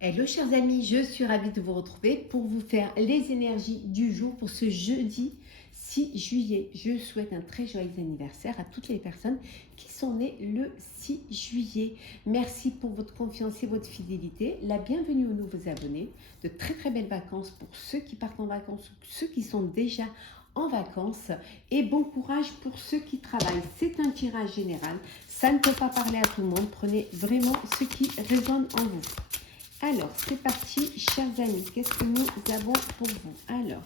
Hello chers amis, je suis ravie de vous retrouver pour vous faire les énergies du jour pour ce jeudi 6 juillet. Je souhaite un très joyeux anniversaire à toutes les personnes qui sont nées le 6 juillet. Merci pour votre confiance et votre fidélité. La bienvenue aux nouveaux abonnés. De très très belles vacances pour ceux qui partent en vacances ou ceux qui sont déjà en vacances. Et bon courage pour ceux qui travaillent. C'est un tirage général. Ça ne peut pas parler à tout le monde. Prenez vraiment ce qui résonne en vous. Alors, c'est parti, chers amis. Qu'est-ce que nous avons pour vous? Alors,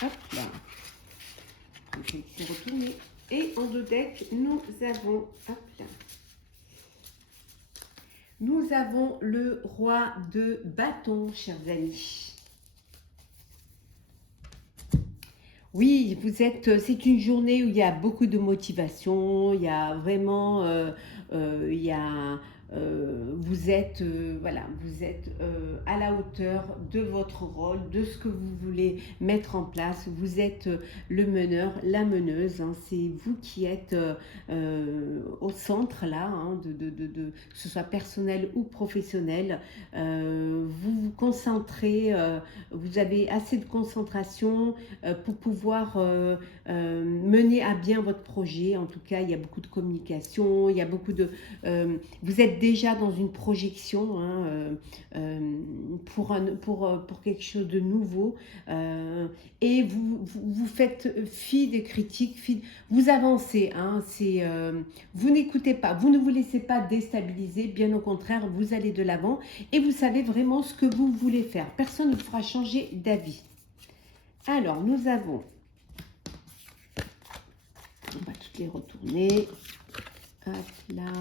hop là. Je vais retourner. Et en deux decks, nous avons, hop là. Nous avons le roi de bâton, chers amis. Oui, c'est une journée où il y a beaucoup de motivation, il y a vraiment, il y a, voilà, vous êtes à la hauteur de votre rôle, de ce que vous voulez mettre en place. Vous êtes le meneur, la meneuse, hein, c'est vous qui êtes au centre là, hein, que ce soit personnel ou professionnel. Vous vous concentrez, vous avez assez de concentration pour pouvoir mener à bien votre projet. En tout cas, il y a beaucoup de communication, il y a beaucoup de... vous êtes déjà dans une projection, hein, pour quelque chose de nouveau, et vous faites fi des critiques, vous avancez, hein, vous n'écoutez pas, vous ne vous laissez pas déstabiliser, bien au contraire, vous allez de l'avant et vous savez vraiment ce que vous voulez faire. Personne ne vous fera changer d'avis. Alors, nous avons, on va toutes les retourner, hop là,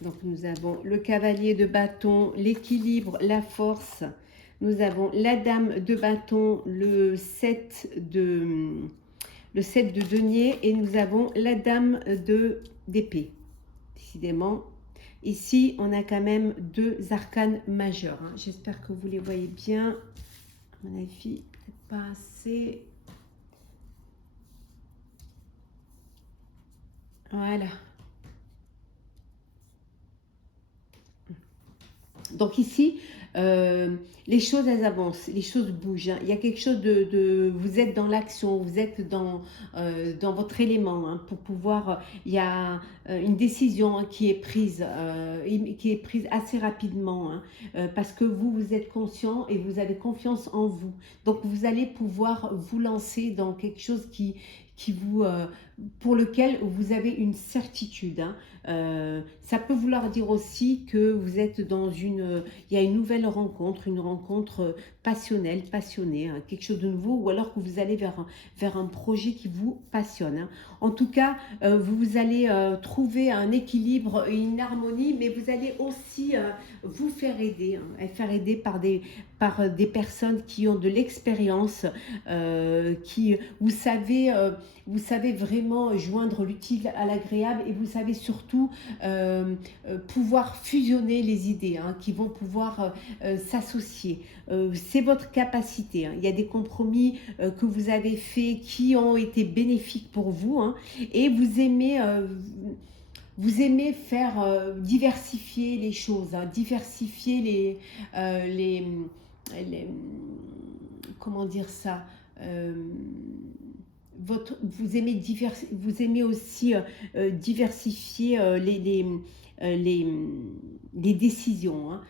donc nous avons le cavalier de bâton, l'équilibre, la force, nous avons la dame de bâton, le 7 de denier et nous avons la dame d'épée. Décidément, ici, on a quand même deux arcanes majeurs, hein. J'espère que vous les voyez bien. À mon avis, peut-être pas assez. Voilà. Donc ici, les choses, elles avancent, les choses bougent, hein. Il y a quelque chose vous êtes dans l'action, vous êtes dans votre élément, hein, pour pouvoir, il y a une décision, hein, qui est prise assez rapidement, hein, parce que vous êtes conscient et vous avez confiance en vous. Donc vous allez pouvoir vous lancer dans quelque chose pour lequel vous avez une certitude, hein. Ça peut vouloir dire aussi que vous êtes il y a une nouvelle rencontre, une rencontre passionnelle, passionnée, hein, quelque chose de nouveau, ou alors que vous allez vers un projet qui vous passionne, hein. En tout cas, vous allez trouver un équilibre, une harmonie, mais vous allez aussi vous faire aider, hein, faire aider par des personnes qui ont de l'expérience, vous savez vraiment joindre l'utile à l'agréable et vous savez surtout pouvoir fusionner les idées, hein, qui vont pouvoir s'associer. C'est votre capacité, hein. Il y a des compromis que vous avez faits qui ont été bénéfiques pour vous, hein, et vous aimez faire diversifier les choses, hein, diversifier les comment dire ça, vous aimez aussi diversifier les décisions, hein,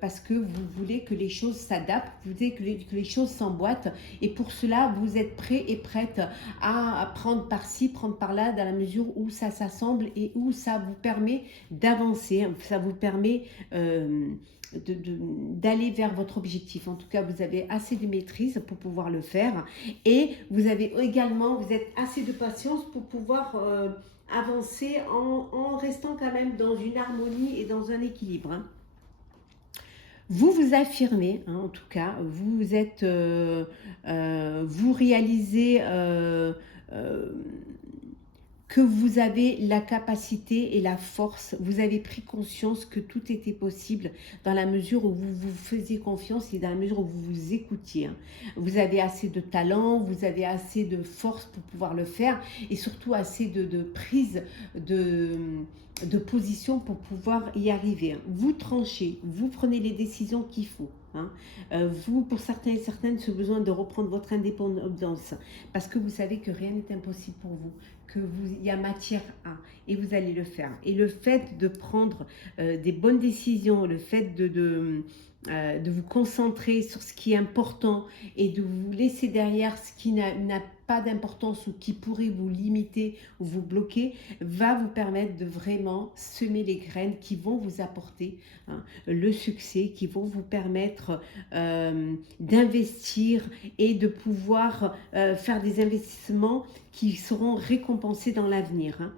parce que vous voulez que les choses s'adaptent, vous voulez que les choses s'emboîtent, et pour cela, vous êtes prêt et prête à prendre par-ci, prendre par-là, dans la mesure où ça s'assemble et où ça vous permet d'avancer, hein, ça vous permet d'aller vers votre objectif. En tout cas, vous avez assez de maîtrise pour pouvoir le faire, et vous êtes assez de patience pour pouvoir avancer en restant quand même dans une harmonie et dans un équilibre, hein. Vous vous affirmez, hein, en tout cas, vous réalisez que vous avez la capacité et la force, vous avez pris conscience que tout était possible dans la mesure où vous vous faisiez confiance et dans la mesure où vous vous écoutiez. Hein. Vous avez assez de talent, vous avez assez de force pour pouvoir le faire et surtout assez de prise de position pour pouvoir y arriver. Hein. Vous tranchez, vous prenez les décisions qu'il faut. Hein. Vous, pour certains et certaines, ce besoin de reprendre votre indépendance parce que vous savez que rien n'est impossible pour vous, il y a matière à, et vous allez le faire. Et le fait de prendre des bonnes décisions, le fait de vous concentrer sur ce qui est important et de vous laisser derrière ce qui n'a pas d'importance ou qui pourrait vous limiter ou vous bloquer, va vous permettre de vraiment semer les graines qui vont vous apporter le succès, qui vont vous permettre d'investir et de pouvoir faire des investissements qui seront récompensés dans l'avenir. Hein.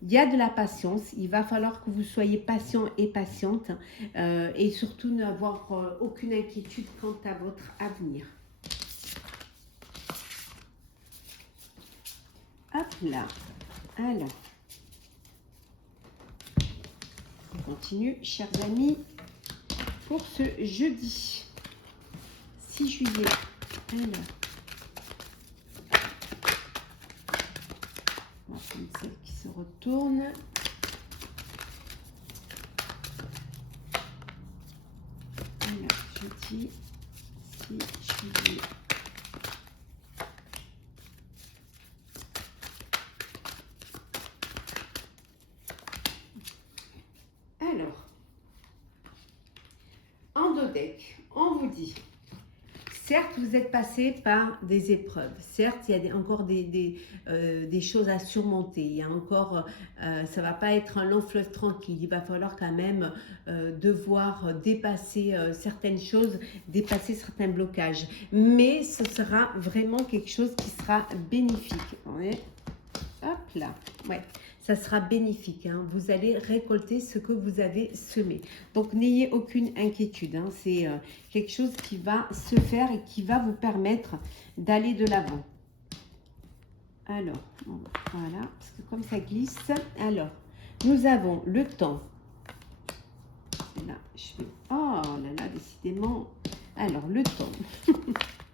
Il y a de la patience, il va falloir que vous soyez patient et patiente et surtout n'avoir aucune inquiétude quant à votre avenir. Hop là, alors, on continue, chers amis, pour ce jeudi 6 juillet. Alors, on va prendre celle qui se retourne. Alors, jeudi 6 juillet. Alors, en dos deck, on vous dit, certes, vous êtes passé par des épreuves. Certes, il y a encore des choses à surmonter. Il y a encore, ça va pas être un long fleuve tranquille. Il va falloir quand même devoir dépasser certaines choses, dépasser certains blocages. Mais ce sera vraiment quelque chose qui sera bénéfique. Hop là, ouais. Ça sera bénéfique, hein. Vous allez récolter ce que vous avez semé. Donc, n'ayez aucune inquiétude. Hein. C'est quelque chose qui va se faire et qui va vous permettre d'aller de l'avant. Alors, voilà, parce que comme ça glisse. Alors, nous avons le temps. Là, je fais... Oh là là, décidément. Alors, le temps.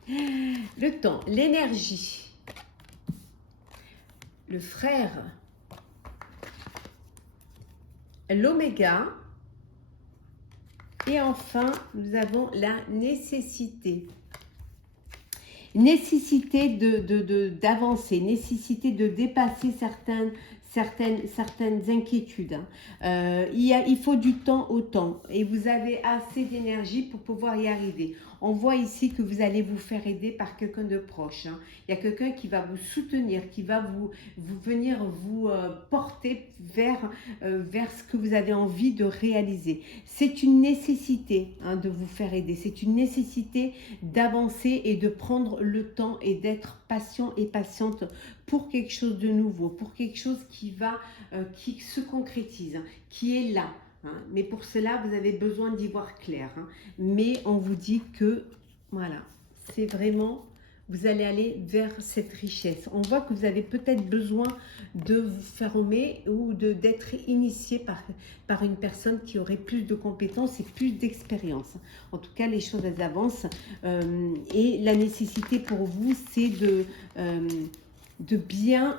Le temps, l'énergie. Le frère... l'oméga et enfin nous avons la nécessité d'avancer, nécessité de dépasser certaines inquiétudes. Hein. Il faut du temps au temps et vous avez assez d'énergie pour pouvoir y arriver. On voit ici que vous allez vous faire aider par quelqu'un de proche. Hein. Il y a quelqu'un qui va vous soutenir, qui va venir vous porter vers ce que vous avez envie de réaliser. C'est une nécessité hein, de vous faire aider. C'est une nécessité d'avancer et de prendre le temps et d'être patient et patiente pour quelque chose de nouveau, pour quelque chose qui se concrétise, hein, qui est là. Hein. Mais pour cela, vous avez besoin d'y voir clair. Hein. Mais on vous dit que, voilà, c'est vraiment, vous allez aller vers cette richesse. On voit que vous avez peut-être besoin de vous former ou d'être initié par une personne qui aurait plus de compétences et plus d'expérience. En tout cas, les choses, elles avancent. Et la nécessité pour vous, c'est de bien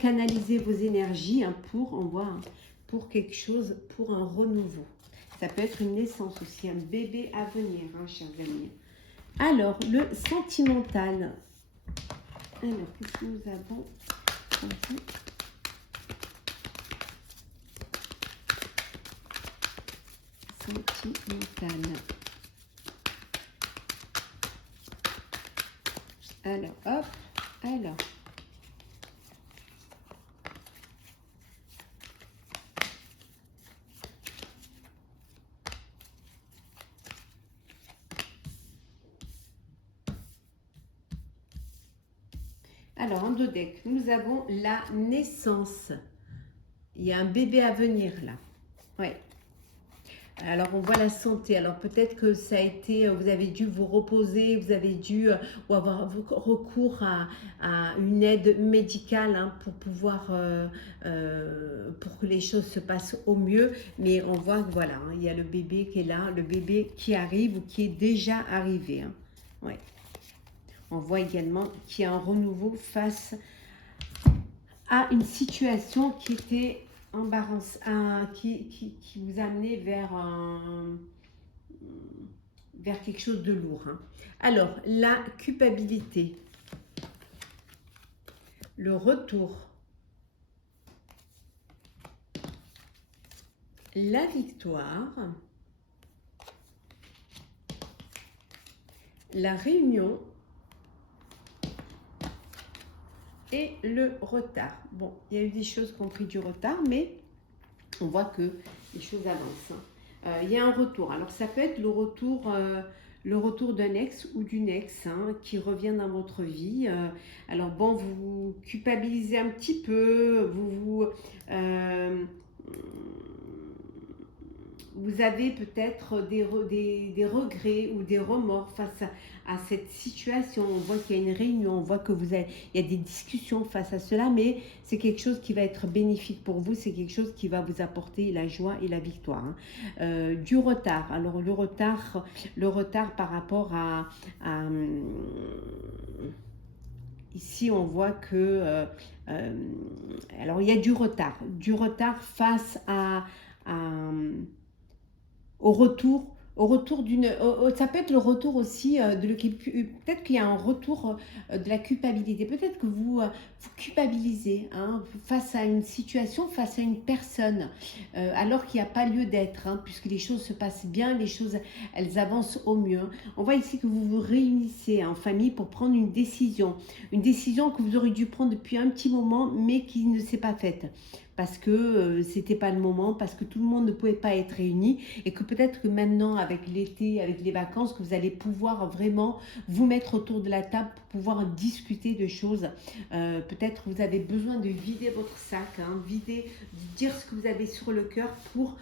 canaliser vos énergies hein, pour quelque chose, pour un renouveau. Ça peut être une naissance aussi, un bébé à venir, hein, chers amis. Alors, le sentimental. Alors, qu'est-ce que nous avons ici? Sentimental. Alors, hop, alors. Alors, en deux decks, nous avons la naissance. Il y a un bébé à venir là. Ouais. Alors, on voit la santé. Alors, peut-être que ça a été, vous avez dû vous reposer, vous avez dû ou avoir recours à une aide médicale hein, pour pouvoir, pour que les choses se passent au mieux. Mais on voit que voilà, hein, il y a le bébé qui est là, le bébé qui arrive ou qui est déjà arrivé. Hein. Ouais. On voit également qu'il y a un renouveau face à une situation qui était embarrassante, qui vous amenait vers quelque chose de lourd. Hein. Alors, la culpabilité, le retour, la victoire, la réunion et le retard. Bon, il y a eu des choses qui ont pris du retard, mais on voit que les choses avancent. Hein. Il y a un retour. Alors, ça peut être le retour d'un ex ou d'une ex hein, qui revient dans votre vie. Alors, bon, vous vous culpabilisez un petit peu, vous avez peut-être des regrets ou des remords face à cette situation. On voit qu'il y a une réunion, on voit que il y a des discussions face à cela, mais c'est quelque chose qui va être bénéfique pour vous, c'est quelque chose qui va vous apporter la joie et la victoire. Hein. Du retard. Alors le retard par rapport à ici on voit que alors il y a du retard face au retour d'une, ça peut être le retour aussi peut-être qu'il y a un retour de la culpabilité. Peut-être que vous culpabilisez hein, face à une situation, face à une personne, alors qu'il n'y a pas lieu d'être, hein, puisque les choses se passent bien, les choses elles avancent au mieux. On voit ici que vous vous réunissez hein, en famille pour prendre une décision que vous auriez dû prendre depuis un petit moment, mais qui ne s'est pas faite. Parce que c'était pas le moment, parce que tout le monde ne pouvait pas être réuni et que peut-être que maintenant avec l'été, avec les vacances, que vous allez pouvoir vraiment vous mettre autour de la table pour pouvoir discuter de choses. Peut-être que vous avez besoin de vider votre sac, hein, dire ce que vous avez sur le cœur pour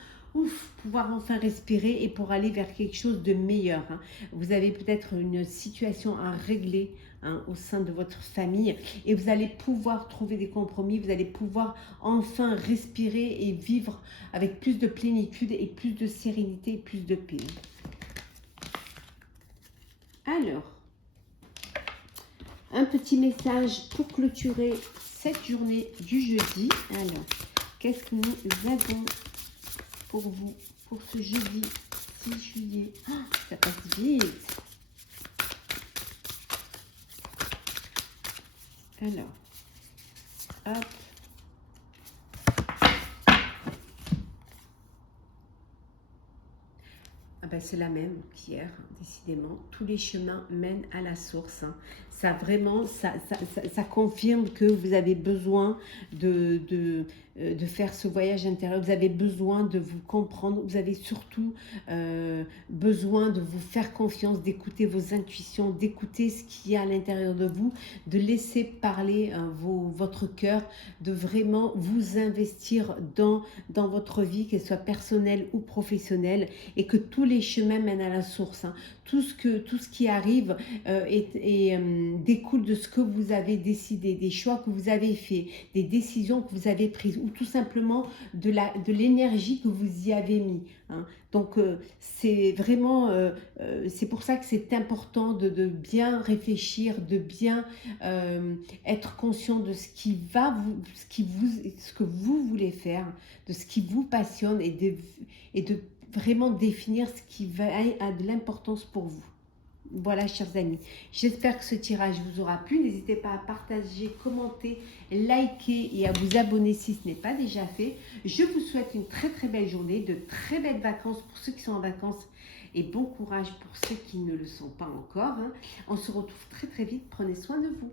pouvoir enfin respirer et pour aller vers quelque chose de meilleur. Hein. Vous avez peut-être une situation à régler hein, au sein de votre famille et vous allez pouvoir trouver des compromis, vous allez pouvoir enfin respirer et vivre avec plus de plénitude et plus de sérénité et plus de paix. Alors, un petit message pour clôturer cette journée du jeudi. Alors, qu'est-ce que nous avons pour vous, pour ce jeudi 6 juillet. Oh, ça passe vite. Alors, hop. Ah ben, c'est la même qu'hier, décidément. Tous les chemins mènent à la source. Hein. Ça vraiment, ça confirme que vous avez besoin de faire ce voyage intérieur. Vous avez besoin de vous comprendre. Vous avez surtout besoin de vous faire confiance, d'écouter vos intuitions, d'écouter ce qu'il y a à l'intérieur de vous, de laisser parler votre cœur, de vraiment vous investir dans votre vie, qu'elle soit personnelle ou professionnelle, et que tous les chemins mènent à la source. Hein. Tout ce qui arrive découle de ce que vous avez décidé, des choix que vous avez faits, des décisions que vous avez prises, ou tout simplement de l'énergie que vous y avez mis. Hein. Donc c'est vraiment, c'est pour ça que c'est important de bien réfléchir, de bien être conscient de ce ce que vous voulez faire, de ce qui vous passionne et de vraiment définir ce qui a de l'importance pour vous. Voilà, chers amis, j'espère que ce tirage vous aura plu. N'hésitez pas à partager, commenter, liker et à vous abonner si ce n'est pas déjà fait. Je vous souhaite une très très belle journée, de très belles vacances pour ceux qui sont en vacances et bon courage pour ceux qui ne le sont pas encore. Hein. On se retrouve très très vite. Prenez soin de vous.